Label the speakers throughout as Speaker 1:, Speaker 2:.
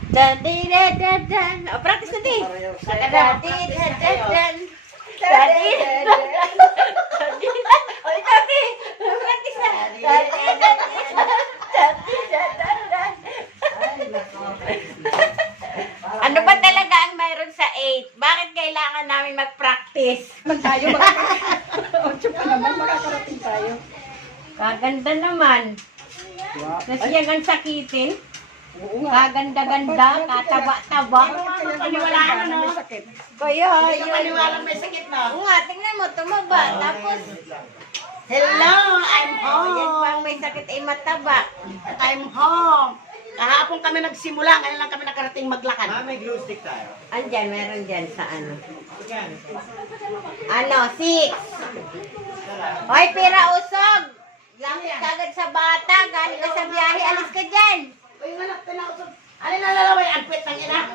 Speaker 1: Dan. O, practice na din. Dan. O, ikaw din. Practice na. Ano ba talaga ang mayroon sa 8? Bakit kailangan namin mag-practice?
Speaker 2: Tayo, otso pa naman, makakarating tayo.
Speaker 1: Kaganda naman. Nasiyang ang sakitin.
Speaker 2: Oo nga.
Speaker 1: Kaganda-ganda, kataba-taba.
Speaker 2: Paniwalaan na may sakit.
Speaker 1: Kaya,
Speaker 2: Hindi ka paniwalang may sakit na.
Speaker 1: Oo nga, tingnan mo, tumaba. Tapos,
Speaker 2: Hello, I'm
Speaker 1: yan
Speaker 2: home.
Speaker 1: pang may sakit ay mataba.
Speaker 2: I'm home. Kahapon kami nagsimula, ngayon lang kami nakarating maglakad.
Speaker 3: May glue stick tayo.
Speaker 1: Andyan, meron dyan sa ano.
Speaker 3: Yan.
Speaker 1: Ano, 6. Hoy, pira usog. Langit kagad sa bata, galing ka sa biyahe, alis ka dyan.
Speaker 2: Uy, anak, pinausap. Alin na lalaway, ang pwet ng ina.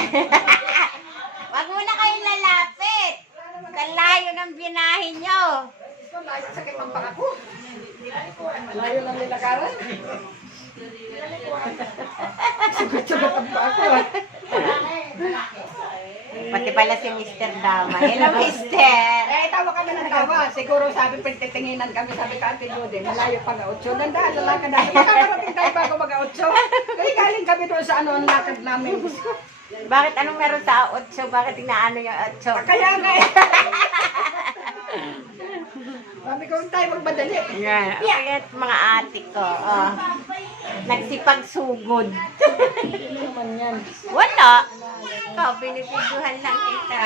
Speaker 1: Wag muna kayong lalapit. Kalayo ng binahe nyo.
Speaker 2: Ito, layo sakit ng pangako. Layo lang nilakaran. Sugat-sugat ang pangako.
Speaker 1: Pati pala si Mr. Dama. Hello, Mr.
Speaker 2: Eh, tawa kami ng tawa. Siguro sabi, pintitinginan kami. Sabi ka, Ate Judy, malayo pa nga 8. Ganda, lalakad natin. Makakarating tayo bago mag-8. Kaya galing kami doon sa ano, ang lakad namin.
Speaker 1: Bakit anong meron sa 8? Bakit inaano yung 8?
Speaker 2: Kaya nga eh. Sabi ko, tayo magmadali.
Speaker 1: Yan. Kaya mga ate ko, nagsipagsugod.
Speaker 2: Ano naman yan?
Speaker 1: Wala. Ikaw, binibidyohan lang kita.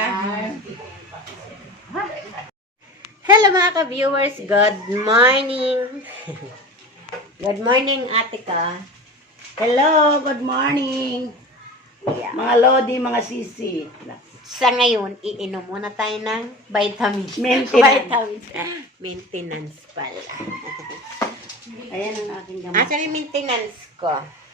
Speaker 1: Hello mga ka-viewers. Good morning. Good morning, ate ka.
Speaker 2: Hello, good morning.
Speaker 1: Yeah.
Speaker 2: Mga lodi, mga sisi.
Speaker 1: Sa ngayon, iinom muna tayo ng vitamins.
Speaker 2: Maintenance.
Speaker 1: Maintenance pala.
Speaker 2: Ayan ang aking gamot.
Speaker 1: Asan yung maintenance ko?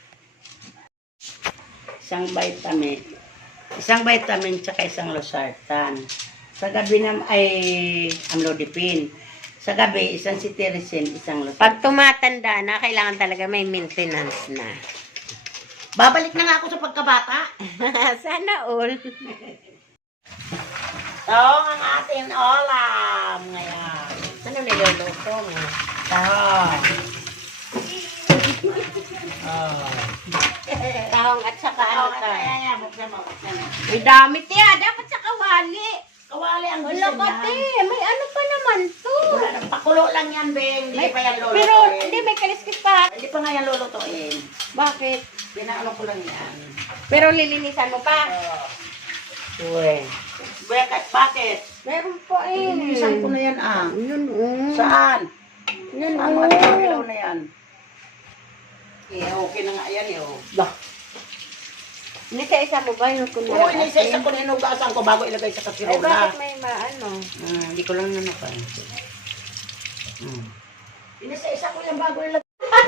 Speaker 2: Isang vitamin tsaka isang losartan. Sa gabi ay amlodipine. Sa gabi, isang cetirizine, isang losartan.
Speaker 1: Pag tumatanda na, kailangan talaga may maintenance na.
Speaker 2: Babalik na nga ako sa pagkabata.
Speaker 1: Sana all.
Speaker 2: Ito ang ating ulam ngayon.
Speaker 1: Ano niluluto mo? Tahong at saka ano to? May damit yan. Dapat sa kawali.
Speaker 2: Kawali ang
Speaker 1: Wala
Speaker 2: gusto
Speaker 1: ka,
Speaker 2: niya.
Speaker 1: te. May ano pa naman to.
Speaker 2: Wala nang pakulo lang yan, Beng. Hindi pa yan lulutuin.
Speaker 1: Pero hindi, may kaliskis pa.
Speaker 2: Hindi pa nga yan lulutuin.
Speaker 1: Bakit?
Speaker 2: Pinaano ko lang yan.
Speaker 1: Pero lilinisan mo pa. Uwe.
Speaker 2: Bakit?
Speaker 1: Meron po eh.
Speaker 2: Isang ko na yan ah.
Speaker 1: Yun,
Speaker 2: Saan?
Speaker 1: Yun,
Speaker 2: Saan mga ilaw na yan? Eh, okay na nga yan eh. Oh.
Speaker 1: Nisa-isa mo ba yung kunwari?
Speaker 2: Oo, inisa-isa ko na inugasan ko bago ilagay sa
Speaker 1: Ay,
Speaker 2: kasirola.
Speaker 1: bakit may maano?
Speaker 2: Hindi ko lang nanukan. Inisa-isa ko yan bago ilagay.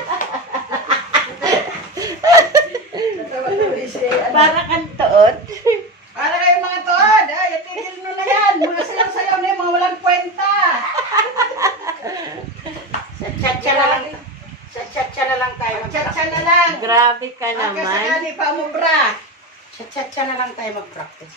Speaker 1: Para kang toot.
Speaker 2: Para kayo mga toad, ay, itigil nyo na yan. Mga sayaw-sayaw na yan, mga walang kwenta. Sa chat-chat na lang. Sa chat-chat na lang tayo. Chat-chat na lang.
Speaker 1: Grabe ka
Speaker 2: Ang
Speaker 1: naman.
Speaker 2: kasakali pa umubra. Sa chat-chat na lang tayo mag-practice.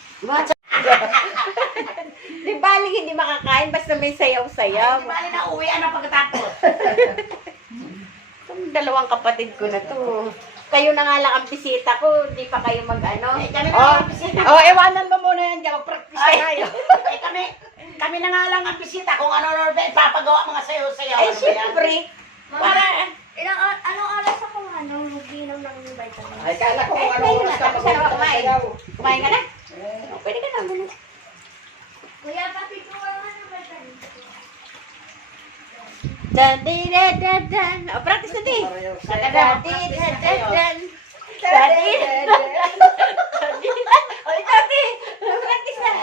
Speaker 1: Di baling hindi makakain basta may sayaw-sayaw.
Speaker 2: Hindi bali na uwi, ano pagkatapos?
Speaker 1: Itong dalawang kapatid ko na to. Kayo na nga lang ang bisita ko, hindi pa kayo mag-ano.
Speaker 2: Eh, kami na nga ang bisita.
Speaker 1: Ewanan mo muna yan dyan, mag-practice na tayo.
Speaker 2: Eh, kami na nga lang ang bisita kung ano-ano ba ipapagawa mga sayaw-sayaw.
Speaker 1: Eh,
Speaker 2: Ano ba yan?
Speaker 1: syempre, para,
Speaker 4: Anong oras ako maginom ng vitamin?
Speaker 2: Ay, kala ko kung ano
Speaker 1: Eh,
Speaker 2: oras ka
Speaker 1: tapos na naman kumain.
Speaker 2: sayaw.
Speaker 1: kumain ka na? Pwede ka na muna.
Speaker 4: Kuya, pati ko ang vitamin.
Speaker 1: Dan. O, practice na din. Dan. O, ikaw din. Practice na.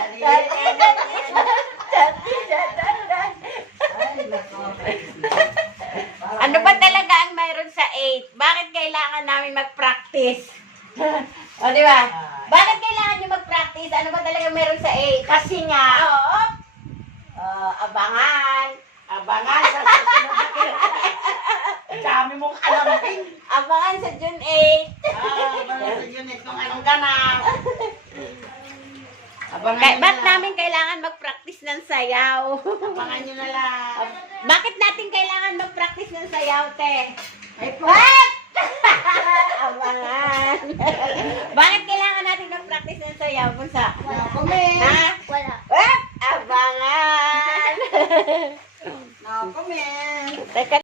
Speaker 1: Ano ba talaga ang mayroon sa 8? Bakit kailangan namin mag-practice? O, di ba? Bakit kailangan nyo mag-practice? Ano ba talaga mayroon sa 8?
Speaker 2: Kasi nga,
Speaker 1: Oo. Abangan.
Speaker 2: abangan sa susunod na dami mong alam din.
Speaker 1: Abangan sa June 8.
Speaker 2: Abangan sa unit kung anong ganap. Abangan
Speaker 1: Kaya,
Speaker 2: nyo
Speaker 1: ba't
Speaker 2: na.
Speaker 1: namin kailangan mag-practice ng sayaw?
Speaker 2: Abangan nyo na lang.
Speaker 1: Bakit natin kailangan mag-practice ng sayaw, te?
Speaker 2: Ay po.
Speaker 1: What? Abangan. Bakit kailangan natin mag-practice ng sayaw? Kung sa